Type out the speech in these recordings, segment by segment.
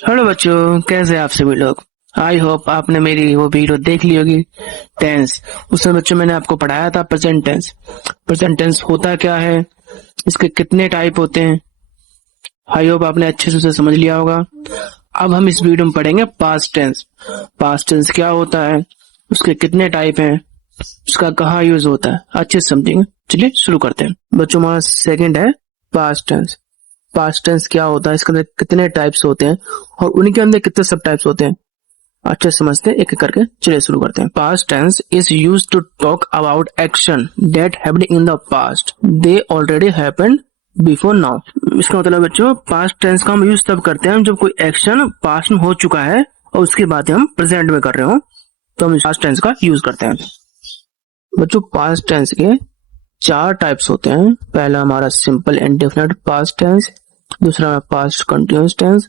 Hello बच्चों, कैसे हैं आप सभी लोग। आई होप आपने मेरी वो वीडियो देख ली होगी टेंस। उसमें बच्चों मैंने आपको पढ़ाया था प्रेजेंट टेंस। प्रेजेंट टेंस होता क्या है, इसके कितने टाइप होते हैं। आई होप आपने अच्छे से उसे समझ लिया होगा। अब हम इस वीडियो में पढ़ेंगे पास्ट टेंस। पास्ट टेंस क्या होता है, उसके कितने टाइप हैं, उसका कहाँ यूज होता है, अच्छे से समझेंगे। चलिए शुरू करते हैं। बच्चों हमारा सेकंड है पास्ट टेंस। पास्ट टेंस क्या होता है, इसके अंदर कितने टाइप्स होते हैं और उनके अंदर कितने सब टाइप्स होते हैं, अच्छे समझते हैं एक एक करके। चलिए शुरू करते हैं। Past tense is use to talk about action that happened in the past, they already happened before now. इसका मतलब बच्चों पास्ट टेंस का हम यूज तब करते हैं जब कोई एक्शन पास्ट में हो चुका है और उसकी बातें हम प्रेजेंट में कर रहे हो, तो हम पास्ट टेंस का यूज करते हैं। बच्चों पास्ट टेंस के चार टाइप्स होते हैं। पहला हमारा सिंपल इंडेफिनिट पास्ट टेंस, दूसरा में पास्ट कंटिन्यूअस टेंस,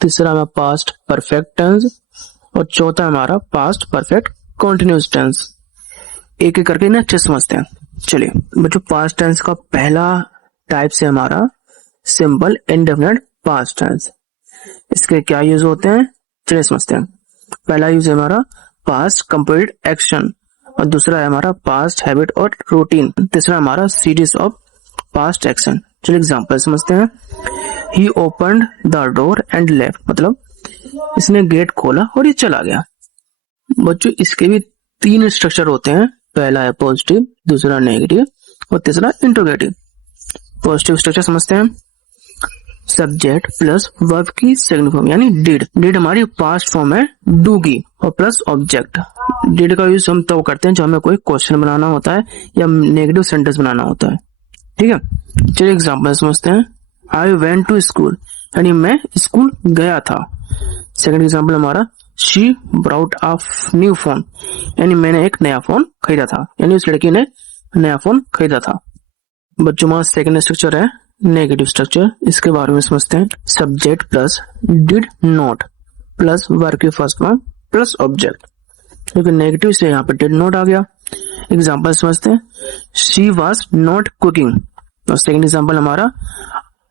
तीसरा में पास्ट परफेक्ट टेंस और चौथा हमारा पास्ट परफेक्ट कंटिन्यूअस टेंस। एक एक करके इन्हें अच्छे समझते हैं। चलिए बच्चों पास्ट टेंस का पहला टाइप से हमारा सिंपल इंडेफिनिट पास्ट टेंस। इसके क्या यूज होते हैं, चलिए समझते हैं। पहला यूज है हमारा पास्ट कंप्लीटेड एक्शन और दूसरा है हमारा पास्ट हैबिट और रूटीन, तीसरा हमारा सीरीज ऑफ पास्ट एक्शन। चलिए एग्जांपल समझते हैं। He opened the door and left, मतलब इसने गेट खोला और ये चला गया। बच्चों इसके भी तीन स्ट्रक्चर होते हैं। पहला है पॉजिटिव, दूसरा नेगेटिव और तीसरा इंट्रोगेटिव। पॉजिटिव स्ट्रक्चर समझते हैं। सब्जेक्ट प्लस वर्ब की सेकंड फॉर्म यानी डिड। डिड हमारी पास्ट फॉर्म है डू की और प्लस ऑब्जेक्ट। डिड का यूज हम तब करते हैं जब हमें कोई क्वेश्चन बनाना होता है या नेगेटिव सेंटेंस बनाना होता है। ठीक है, चलिए एग्जांपल समझते हैं। आई वेंट टू स्कूल यानी मैं स्कूल गया था। सेकंड एग्जांपल हमारा she brought a new phone यानी मैंने एक नया फोन खरीदा था, यानी उस लड़की ने नया फोन खरीदा था। बच्चों हमारा सेकंड स्ट्रक्चर है नेगेटिव स्ट्रक्चर। इसके बारे में समझते हैं। Subject plus did not plus verb की फर्स्ट फॉर्म प्लस ऑब्जेक्ट, क्योंकि नेगेटिव से यहाँ पे डिड नॉट आ गया। एग्जांपल समझते हैं। शी वॉज नॉट कुकिंग और सेकंड एग्जांपल हमारा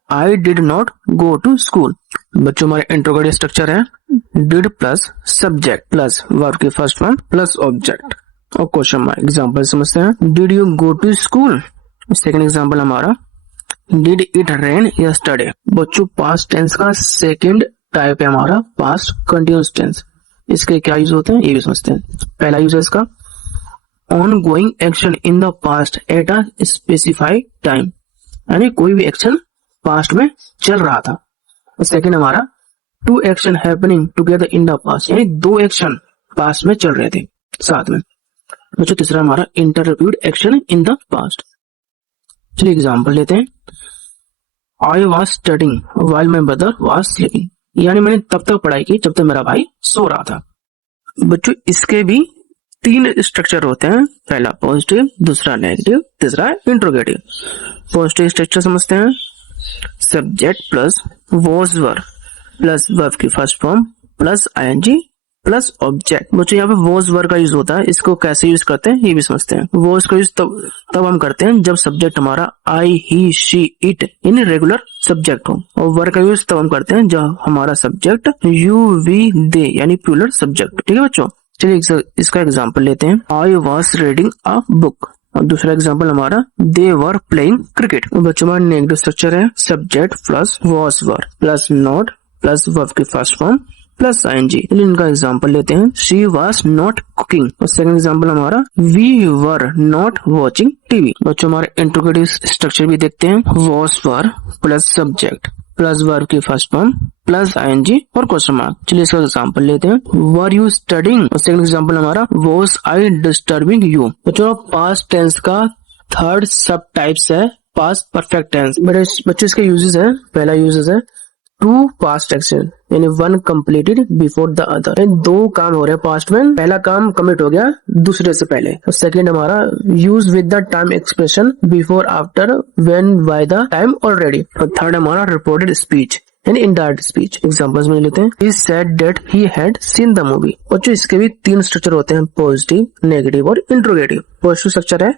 I did not go to school. बच्चों हमारे इंट्रोगेटिव स्ट्रक्चर है did plus subject plus verb की फर्स्ट फॉर्म प्लस ऑब्जेक्ट और क्वेश्चन मार्क। एग्जांपल समझते हैं। Did you go to school. Second example हमारा डिड इट रेन यस्टरडे। बच्चों past tense का सेकंड टाइप है हमारा पास्ट कंटिन्यूअस टेंस। इसके क्या यूज होते हैं ये भी समझते हैं। पहला यूज है इसका on going action in the past at a specified time, यानी कोई भी एक्शन पास्ट में चल रहा था। सेकंड हमारा two action happening together in the past, यानी दो एक्शन पास्ट में चल रहे थे साथ में। बच्चों तीसरा हमारा इंटरप्यूड एक्शन इन द पास्ट। चलिए एग्जांपल लेते हैं। I was studying while my brother was sleeping, यानी मैंने तब तक पढ़ाई की जब तक मेरा भाई सो रहा था। बच्चों इसके भी तीन स्ट्रक्चर होते हैं। पहला पॉजिटिव, दूसरा नेगेटिव, तीसरा इंट्रोगेटिव। पॉजिटिव स्ट्रक्चर समझते हैं। Subject plus was verb plus verb की first form plus ING plus object. बच्चों यहाँ पे वॉज वर्ब का यूज होता है। इसको कैसे यूज करते हैं ये भी समझते हैं। वॉज का यूज तब हम करते हैं जब सब्जेक्ट हमारा आई ही शी इट इन रेगुलर सब्जेक्ट हो, और वर्ब का यूज तब हम करते हैं जब हमारा सब्जेक्ट यू वी दे यानी प्लूरल सब्जेक्ट। ठीक है बच्चों, चलिए इसका एग्जाम्पल लेते हैं। I was reading a book और दूसरा एग्जाम्पल हमारा दे वर प्लेइंग क्रिकेट। बच्चों हमारा नेगेटिव स्ट्रक्चर है subject plus was verb plus not plus verb की फर्स्ट फॉर्म प्लस आईएनजी। इनका एग्जाम्पल लेते हैं। शी वॉज नॉट कुकिंग और सेकंड एग्जाम्पल हमारा we were not watching TV. बच्चों हमारे इंट्रोगेटिव स्ट्रक्चर भी देखते हैं। Was verb plus subject plus verb की फर्स्ट फॉर्म प्लस आईएनजी और क्वेश्चन मार्क। चलिए इसका एग्जाम्पल लेते हैं। वर यू स्टडिंग और सेकंड एग्जाम्पल हमारा वॉज आई डिस्टर्बिंग यू। बच्चों पास्ट टेंस का थर्ड सब टाइप्स है पास्ट परफेक्ट टेंस। बच्चों इसके यूजेस है। पहला यूजेस है टू पास्ट एक्शन यानी one completed before the other, दो काम हो रहे हैं पास्ट में, पहला काम कमिट हो गया दूसरे से पहले। और सेकंड हमारा use with the time expression before after when by the time already. और थर्ड हमारा रिपोर्टेड स्पीच यानी इनडायरेक्ट स्पीच। एग्जांपल्स में लेते हैं। He said that he had seen the movie. और जो इसके भी तीन स्ट्रक्चर होते हैं पॉजिटिव, नेगेटिव और इंट्रोगेटिव। पॉजिटिव स्ट्रक्चर है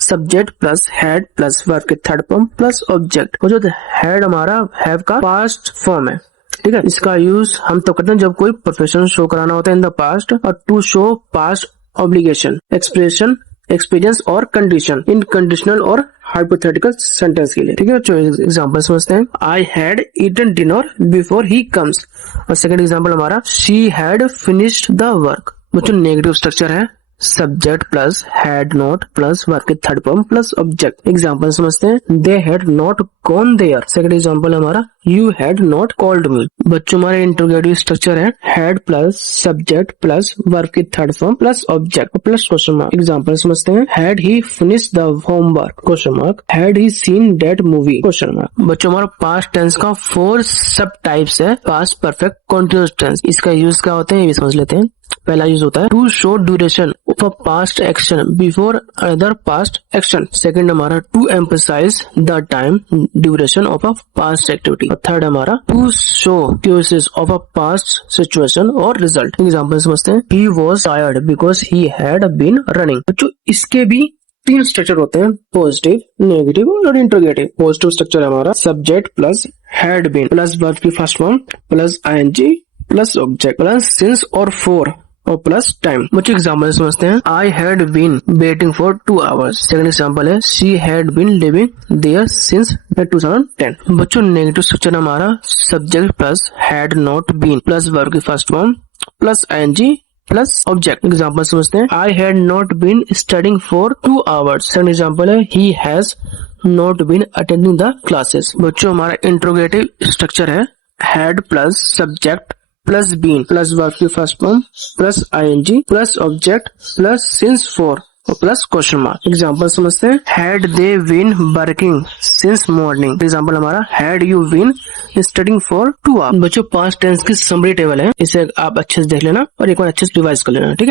subject plus had plus verb के थर्ड फॉर्म प्लस ऑब्जेक्ट। और जो हैड हमारा हैव का पास्ट फॉर्म है, ठीक है। इसका यूज हम तो करते हैं जब कोई प्रोफेशन शो कराना होता है इन द पास्ट, और to show past obligation, expression, experience और कंडीशन इन कंडीशनल और हाइपोथेटिकल सेंटेंस के लिए। ठीक है बच्चों, एग्जांपल समझते हैं। I had eaten dinner before he comes, और सेकंड एग्जांपल हमारा she had finished the work. बच्चों नेगेटिव स्ट्रक्चर है subject plus had not plus verb के third form plus object. Example समझते हैं। They had not gone there. Second example हमारा you had not called me. बच्चों हमारे interrogative structure है had plus subject plus verb की third form plus object plus question mark. Example समझते हैं। Had he finished the homework question mark, had he seen that movie question mark. बच्चों हमारा past tense का 4 sub types है। Past perfect continuous tense, इसका use क्या होते हैं ये भी समझ लेते हैं। पहला यूज होता है to show duration of a past action before other past action. Second हमारा to emphasize the time duration of a past activity. और थर्ड हमारा to show cases of a past situation और रिजल्ट। एग्जांपल समझते हैं। He was tired because he had been running. बच्चों इसके भी 3 structure होते हैं, पॉजिटिव, नेगेटिव और इंट्रोगेटिव। पॉजिटिव स्ट्रक्चर हमारा subject plus had been plus verb की first form plus ING plus object plus since और फॉर और प्लस टाइम। मुझे एग्जाम्पल समझते हैं। I had been waiting for 2 hours। Second example है she had been living there since 2010। बच्चों negative structure हमारा subject plus had not been plus verb की first form plus ING plus object. Example समझते हैं। I had not been studying for 2 hours। Second example है he has not been attending the classes. बच्चों हमारा interrogative structure है had plus subject plus been plus verb की first form plus ING plus object plus since for और plus question mark. Example समझते हैं। Had they been working since morning. Example हमारा had you been studying for 2 hours। बच्चों past tense की summary table है, इसे आप अच्छे से देख लेना और एक बार अच्छे से रिवाइज कर लेना। ठीक है।